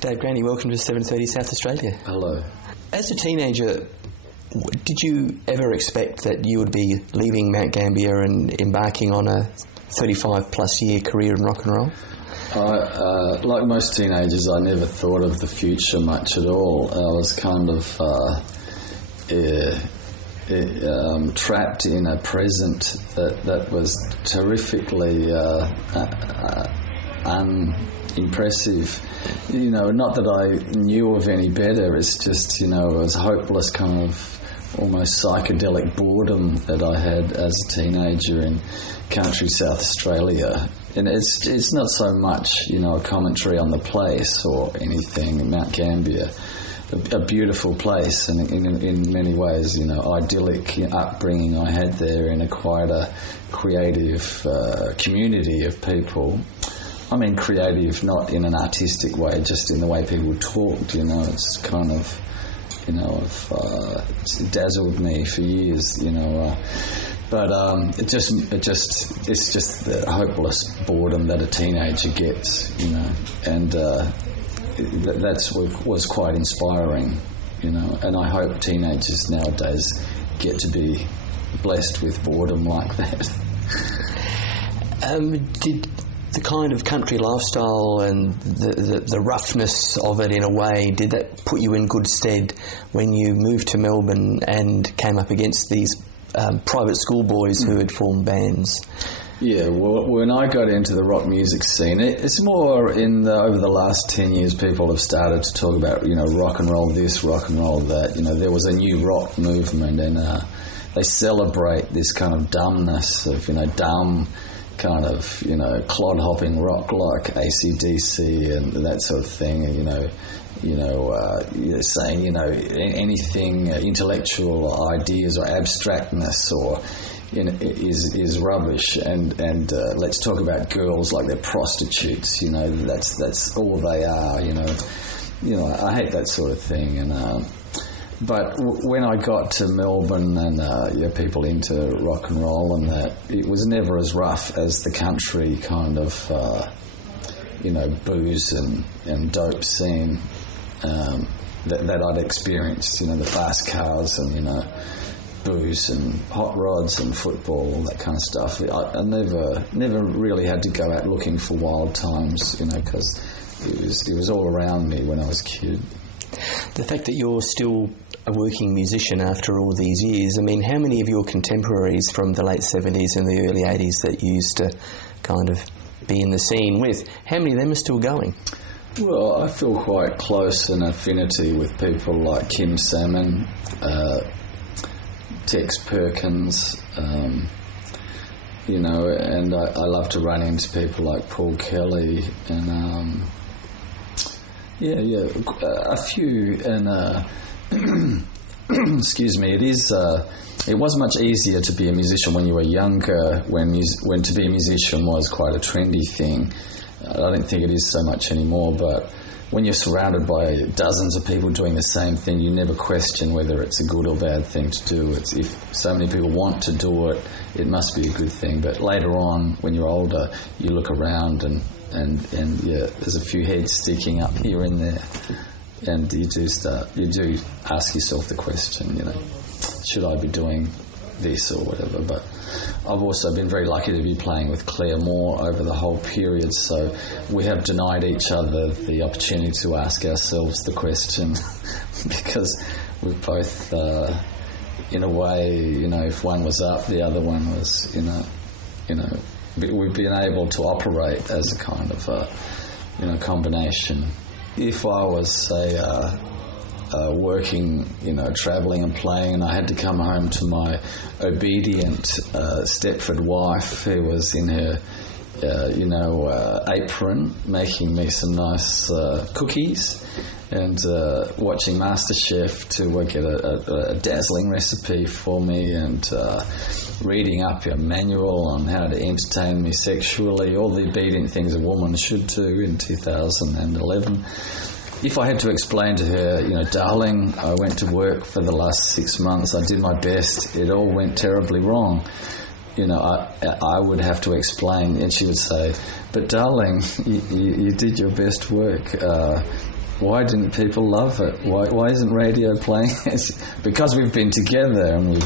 Dave Graney, welcome to 7:30 South Australia. Hello. As a teenager, did you ever expect that you would be leaving Mount Gambier and embarking on a 35-plus year career in rock and roll? Like most teenagers, I never thought of the future much at all. I was kind of trapped in a present that was terrifically unimpressive. You know, not that I knew of any better, it's just, you know, it was hopeless kind of almost psychedelic boredom that I had as a teenager in country South Australia. And it's not so much, you know, a commentary on the place or anything. Mount Gambier, a beautiful place, and in many ways, you know, idyllic upbringing I had there in quite a creative community of people. I mean, creative not in an artistic way, just in the way people talked, you know. It's kind of, you know, it's dazzled me for years, you know. But it's just the hopeless boredom that a teenager gets, you know. And that was quite inspiring, you know. And I hope teenagers nowadays get to be blessed with boredom like that. Did the kind of country lifestyle and the roughness of it, in a way, did that put you in good stead when you moved to Melbourne and came up against these private schoolboys who had formed bands? Yeah, well, when I got into the rock music scene, it's more over the last 10 years people have started to talk about, you know, rock and roll this, rock and roll that. You know, there was a new rock movement, and they celebrate this kind of dumbness of, you know, dumb kind of, you know, clod-hopping rock like AC/DC and that sort of thing, and, saying, you know, anything intellectual ideas or abstractness or, you know, is rubbish, and let's talk about girls like they're prostitutes, you know, that's all they are, you know, I hate that sort of thing. And but when I got to Melbourne and people into rock and roll and that, it was never as rough as the country kind of you know, booze and dope scene that I'd experienced, you know, the fast cars and, you know, booze and hot rods and football, all that kind of stuff. I never really had to go out looking for wild times, you know, because it was all around me when I was a kid. The fact that you're still a working musician after all these years, I mean, how many of your contemporaries from the late 70s and the early 80s that you used to kind of be in the scene with, how many of them are still going? Well, I feel quite close in affinity with people like Kim Salmon, Tex Perkins, you know, and I love to run into people like Paul Kelly and a few, and excuse me, it was much easier to be a musician when you were younger, when to be a musician was quite a trendy thing. I don't think it is so much anymore, but when you're surrounded by dozens of people doing the same thing, you never question whether it's a good or bad thing to do. If so many people want to do it, it must be a good thing. But later on, when you're older, you look around and yeah, there's a few heads sticking up here and there, and you do ask yourself the question, you know, should I be doing this or whatever? But I've also been very lucky to be playing with Claire Moore over the whole period, so we have denied each other the opportunity to ask ourselves the question because we've both, in a way, you know, if one was up, the other one was, you know, we've been able to operate as a kind of, you know, combination. If I was, say, working, you know, travelling and playing, and I had to come home to my obedient Stepford wife who was in her, apron making me some nice cookies and watching MasterChef to get a dazzling recipe for me and reading up a manual on how to entertain me sexually, all the obedient things a woman should do in 2011. If I had to explain to her, you know, darling, I went to work for the last 6 months, I did my best, it all went terribly wrong, you know, I would have to explain, and she would say, but darling, you did your best work, why didn't people love it? Why isn't radio playing it? Because we've been together and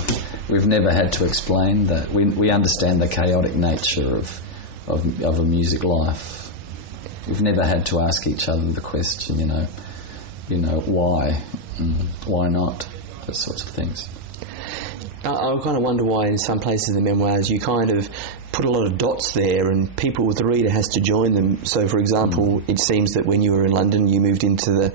we've never had to explain that. We understand the chaotic nature of a music life. We've never had to ask each other the question, why? Why not? Those sorts of things. I kind of wonder why in some places in the memoirs you kind of put a lot of dots there and the reader has to join them. So, for example, it seems that when you were in London you moved into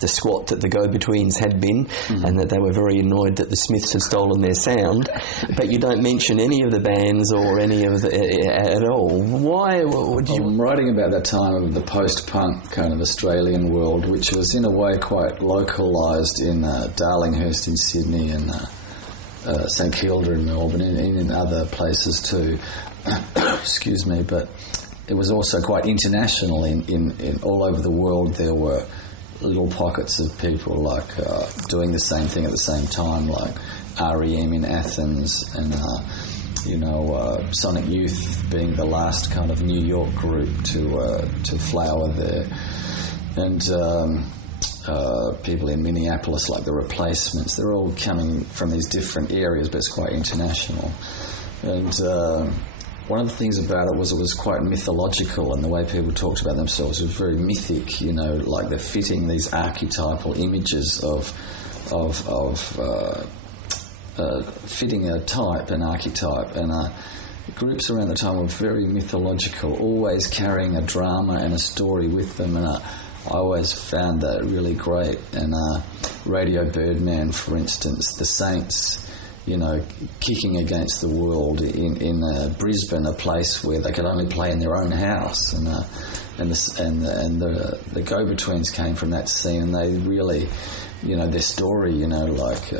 the squat that the Go-Betweens had been, and that they were very annoyed that the Smiths had stolen their sound, but you don't mention any of the bands or any of at all. Why? I'm writing about that time of the post-punk kind of Australian world, which was in a way quite localised in Darlinghurst in Sydney and St Kilda in Melbourne and in other places too. Excuse me, but it was also quite international. In all over the world there were little pockets of people like doing the same thing at the same time, like REM in Athens and Sonic Youth being the last kind of New York group to flower there, and people in Minneapolis like the Replacements. They're all coming from these different areas, but it's quite international. And one of the things about it was quite mythological, and the way people talked about themselves was very mythic. Like they're fitting these archetypal images of fitting a type, an archetype, and groups around the time were very mythological, always carrying a drama and a story with them, and I always found that really great. And Radio Birdman, for instance, the Saints, kicking against the world in Brisbane, a place where they could only play in their own house, and the Go-Betweens came from that scene, and they really, their story, like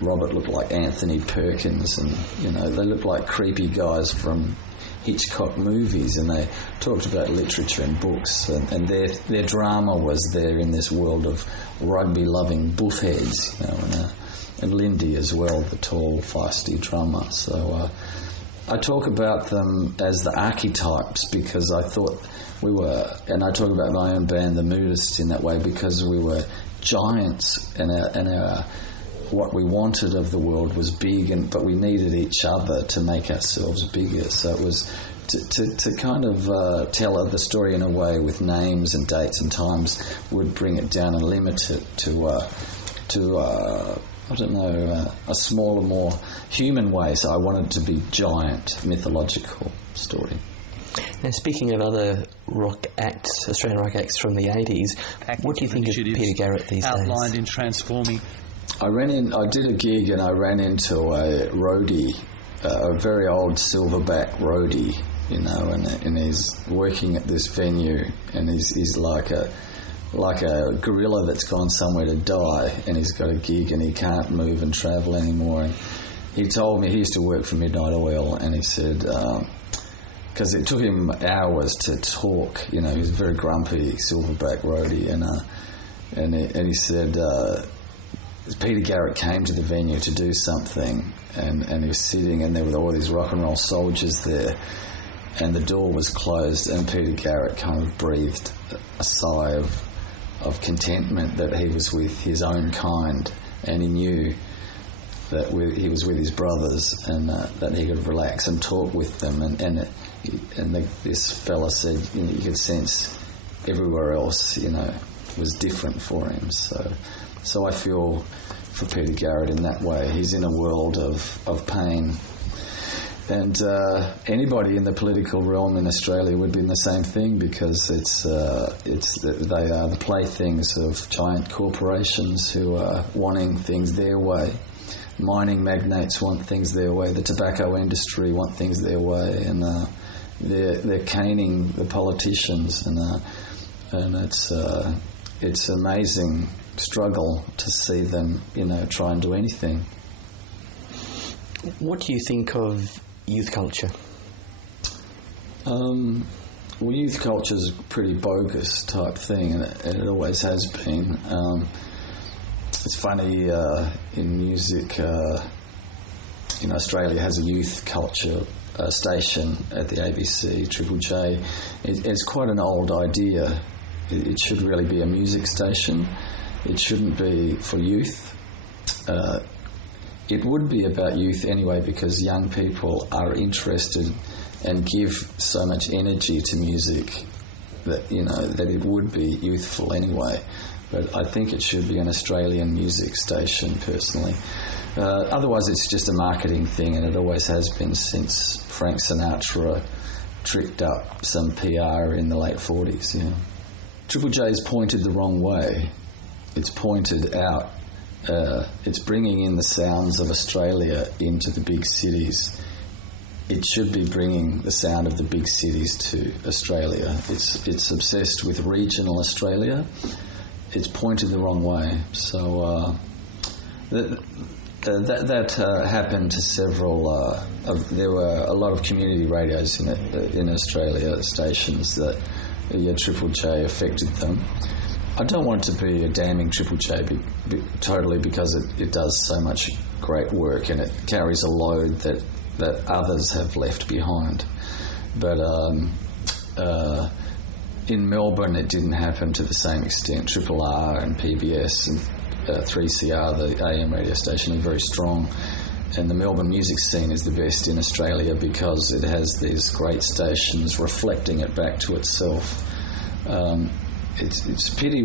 Robert looked like Anthony Perkins, and they looked like creepy guys from Hitchcock movies, and they talked about literature and books, and their drama was there in this world of rugby-loving buffheads, and Lindy as well, the tall, feisty drummer. So I talk about them as the archetypes because I thought we were, and I talk about my own band, the Moodists, in that way because we were giants, and our what we wanted of the world was big, but we needed each other to make ourselves bigger. So it was to kind of tell the story in a way with names and dates and times would bring it down and limit it to a smaller, more human way. So I wanted it to be giant, mythological story. Now, speaking of other rock acts, Australian rock acts from the 80s, what do you think of Peter Garrett these days? Outlined in transforming. I did a gig and I ran into a roadie, a very old silverback roadie, and he's working at this venue, and he's like a gorilla that's gone somewhere to die, and he's got a gig and he can't move and travel anymore. And he told me he used to work for Midnight Oil, and he said, because it took him hours to talk, he was a very grumpy silverback roadie, and he said, Peter Garrett came to the venue to do something, and he was sitting, and there were all these rock and roll soldiers there, and the door was closed, and Peter Garrett kind of breathed a sigh of contentment that he was with his own kind, and he knew that he was with his brothers, and that he could relax and talk with them, this fella said, you could sense everywhere else, was different for him. So I feel for Peter Garrett in that way. He's in a world of pain. And anybody in the political realm in Australia would be in the same thing, because they are the playthings of giant corporations who are wanting things their way. Mining magnates want things their way. The tobacco industry want things their way, and they're caning the politicians, and it's amazing struggle to see them, try and do anything. What do you think of youth culture? Well, youth culture is a pretty bogus type thing, and it always has been. It's funny, in music, Australia has a youth culture station at the ABC, Triple J. It's quite an old idea, It should really be a music station. It shouldn't be for youth. It would be about youth anyway, because young people are interested and give so much energy to music that that it would be youthful anyway. But I think it should be an Australian music station, personally. Otherwise, it's just a marketing thing, and it always has been since Frank Sinatra tricked up some PR in the late 40s. Yeah. Triple J is pointed the wrong way. It's pointed out. It's bringing in the sounds of Australia into the big cities. It should be bringing the sound of the big cities to Australia. It's obsessed with regional Australia. It's pointed the wrong way. So that happened to several. There were a lot of community radios in Australia, stations that Triple J affected them. I don't want to be a damning Triple J totally, because it does so much great work and it carries a load that others have left behind. But in Melbourne it didn't happen to the same extent. Triple R and PBS and 3CR, the AM radio station, are very strong. And the Melbourne music scene is the best in Australia because it has these great stations reflecting it back to itself. It's a pity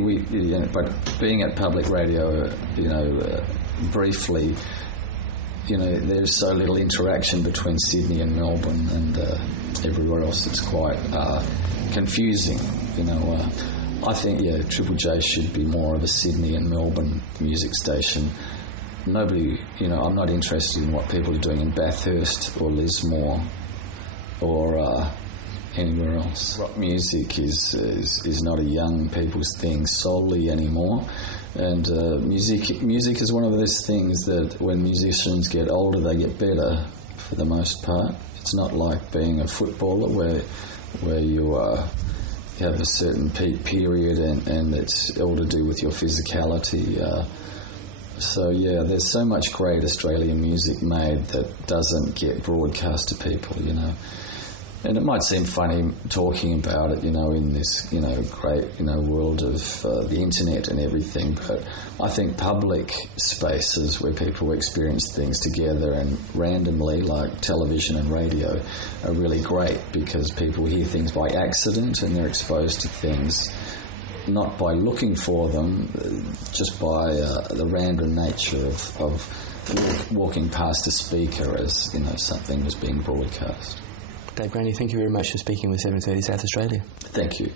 but being at public radio, briefly, there's so little interaction between Sydney and Melbourne, and everywhere else it's quite confusing. I think Triple J should be more of a Sydney and Melbourne music station. Nobody, I'm not interested in what people are doing in Bathurst or Lismore or anywhere else. Rock music is not a young people's thing solely anymore, and music is one of those things that when musicians get older they get better for the most part. It's not like being a footballer where you have a certain peak period and it's all to do with your physicality. So there's so much great Australian music made that doesn't get broadcast to people, And it might seem funny talking about it, in this, great, world of the internet and everything, but I think public spaces where people experience things together and randomly, like television and radio, are really great because people hear things by accident and they're exposed to things not by looking for them, just by the random nature of walking past a speaker as, something was being broadcast. Dave Graney, thank you very much for speaking with 730 South Australia. Thank you.